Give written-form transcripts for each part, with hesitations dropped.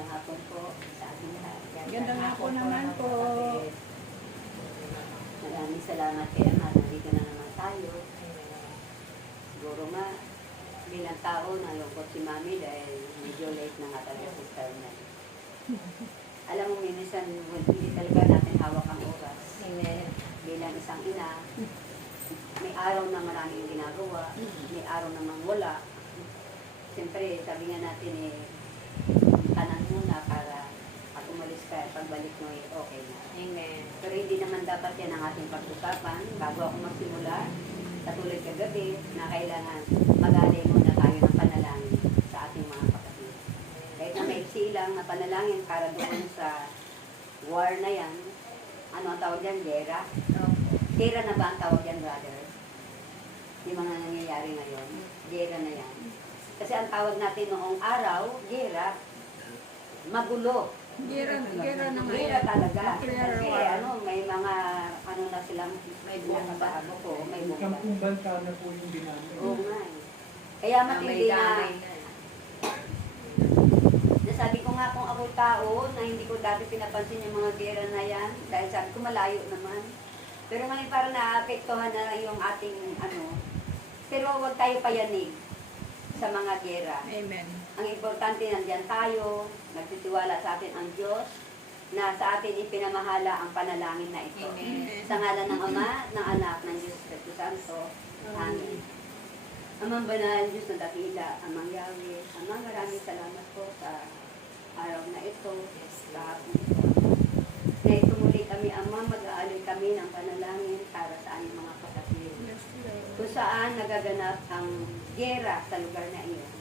Magandang hapon po sa ating lahat. Gandang hapon naman po. Maraming salamat kaya nga, nandito na naman tayo. Siguro nga, bilang tao, nalungkot si Mami dahil medyo late na nga talaga si Star na. Alam mo, minsan, hindi talaga natin hawak ang oras. Bilang isang ina, may araw na maraming ginagawa, may araw namang wala. Siyempre, sabi nga natin tanan muna para pag umalis ka, pagbalik mo okay na. Amen. Pero hindi naman dapat yan ang ating pag-usapan. Bago ako magsimula, katulad kagabi, na kailangan mag-alay muna tayo ng panalangin sa ating mga kapatid. Kahit na maiksi lang na panalangin para doon sa war na yan, ano ang tawag dyan? Gera? Gera na ba ang tawag dyan, brother? Yung mga nangyayari ngayon, gera na yan. Kasi ang tawag natin noong araw, gera, magulo. Gera na Gera talaga. Nuclear Kasi war. may mga, na silang, may bomba po, may bomba. Sampung bansa na po yung dinami. Oo nga eh. Kaya matindi na, nasabi ko nga kung ako tao, na hindi ko dati pinapansin yung mga gera na yan, dahil sabi ko malayo naman. Pero ngayon parang naapektuhan na yung ating pero huwag tayo payanig sa mga gera. Amen. Ang importante, nandiyan tayo, nagtitiwala sa atin ang Diyos, na sa atin ipinamahala ang panalangin na ito. Amen. Sa ngalan ng Ama, ng Anak, ng Diyos Espiritu Santo. Amen. Amang banal, Diyos na dakila, Amang Yahweh, Amang maraming salamat po sa araw na ito, sa hapon ito. Na ito muli kami, Ama, mag-aalay kami ng panalangin para sa aming mga kapatid. Kung saan nagaganap ang gera sa lugar na iyon.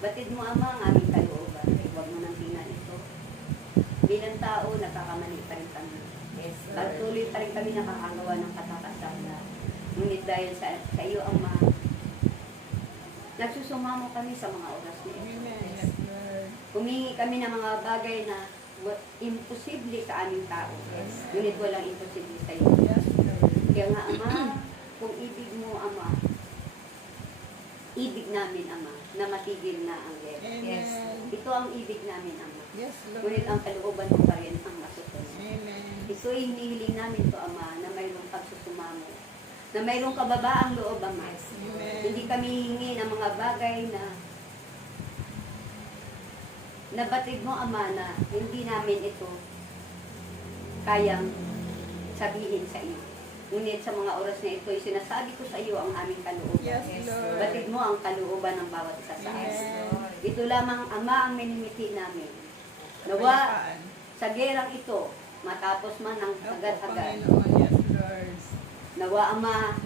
Batid mo, Ama, ang aming kalooban. Huwag mo nang tingnan ito. Bilang tao, nagkakamali pa rin kami. Patuloy pa rin kami nakakagawa ng katakasala. Ngunit dahil sa iyo, Ama, nagsusumamo kami sa mga oras na ito. Humingi kami ng mga bagay na imposible sa aming tao. Ngunit walang imposible sa iyo. Kaya nga, Ama, kung ibig mo, Ama, ibig namin, Ama, na matigil na ang gera. Yes. Ito ang ibig namin, Ama. Yes, Lord. Ngunit ang kalooban mo pa rin ang masusunod. Amen. Ito ay hinihiling namin to, Ama, na mayroong pagsusumamo. Na mayroong kababaang loob, Ama. Amen. Hindi kami hihingi ng mga bagay na nabatid mo, Ama, na hindi namin ito kayang sabihin sa iyo. Ngunit sa mga oras na ito, sinasabi ko sa iyo ang aming kalooban. Yes, Lord. Batid mo ang kalooban ng bawat isa sa amin. Yes. Ito lamang, Ama, ang minimiti namin. Nawa, sa gerang ito, matapos man ang agad-agad, Panginoon, yes, Lord. nawa, Ama,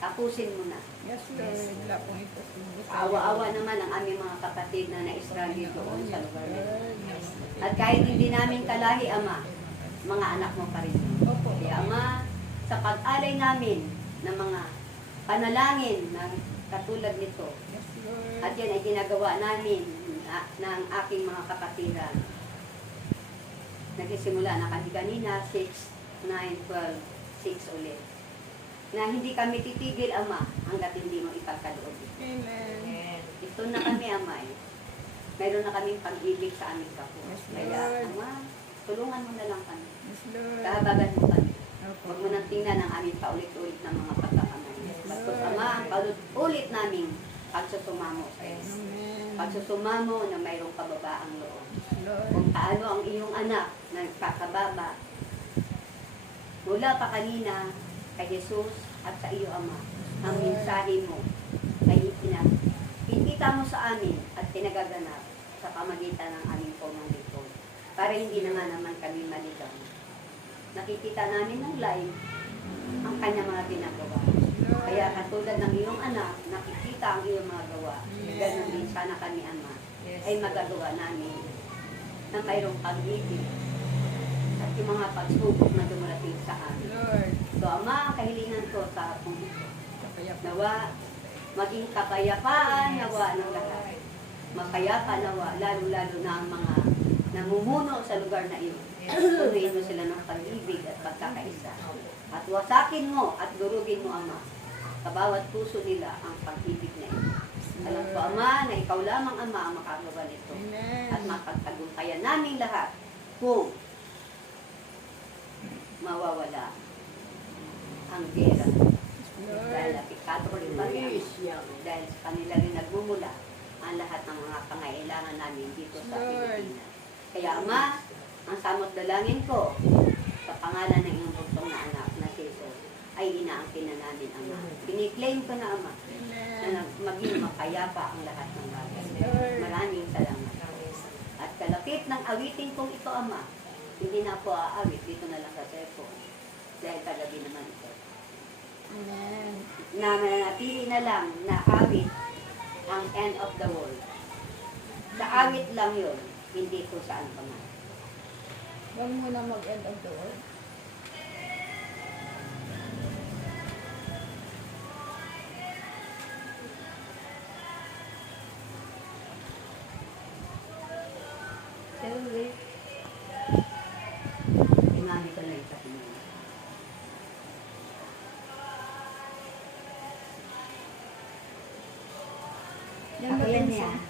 tapusin mo na. Yes, Lord. Wala pong ito. Awa-awa naman ang aming mga kapatid na na-stranded doon sa lugar na ito. Yes, At kahit hindi namin kalahi, Ama, mga anak mo pa rin. Opo. Kaya, Ama, sa pag-alay namin ng mga panalangin na katulad nito, Yes, Lord. at yan ay ginagawa namin ng aking mga kapatiran. Nagsisimula na kami kanina, 6, 9, 12, 6 ulit. Na hindi kami titigil, Ama, hanggat hindi mo ipagkaloob. Amen. Ito na kami, Ama. Mayroon na kaming pag-ibig sa aming kapwa. Yes, Kaya, Lord. Ama, tulungan mo na lang kami. Yes, Lord. Kahabagan mo kami. Opo. Huwag mo nang tingnan ang aming paulit-ulit na mga pagkakamali. Bastos, Ama, ang paulit-ulit naming pagsusumamo sa iyo. Amen. Pagsusumamo na mayroong kababaang loob. Lord. Kung paano ang iyong anak nagkakababa mula pa kanina kay Jesus at sa iyo, Ama, ang mensahe mo ay ipinakita mo sa amin at pinagaganap sa pamagitan ng aming pamamagitan para hindi naman kami maligaw. Nakikita namin ng live ang kanyang mga ginagawa. Kaya katulad ng iyong anak, nakikita ang iyong mga gawa. Ganun din sana kami, Ama, ay magagawa namin na mayroong pag-ibig at yung mga pagsubok na dumarating sa amin. Lord. So, Ama, ang kahilingan ko sa kung Kapayapaan. nawa, maging kapayapaan nawa ng lahat. Mapayapa nawa, lalo-lalo na ang mga namumuno sa lugar na iyon. Tuloyin mo sila ng pag-ibig at pagkakaisa. At wasakin mo at durugin mo, Ama, sa bawat puso nila ang pag-ibig na iyon. Alam ko, Ama, na ikaw lamang, Ama, ang makagawa nito. Amen. At mapagtagumpayan namin lahat kung mawawala ang gera. Dahil Lord. apikado ko rin ba dahil sa kanila rin nagmumula ang lahat ng mga pangailangan namin dito sa Lord. Pilipinas. Kaya Ama, ang samot dalangin ko sa pangalan ng iyong buktong na anak na si Jesus ay inaangkin na namin, Ama. Piniklaim ko na, Ama, na Amen. maging mapayapa ang lahat ng bagay. Lord. Maraming salamat. At kalapit ng awitin kong ito, Ama, hindi na ako aawit dito na lang sa cellphone. Dahil kagabi naman ito. Amen. Na mananatili na lang na awit ang end of the world. Sa awit lang yun, hindi ko saan pa man. Huwag mo na mag-end of the world. Sorry. Imami ko lang sa inyo. Yan Ako ba yan pinsan? yan.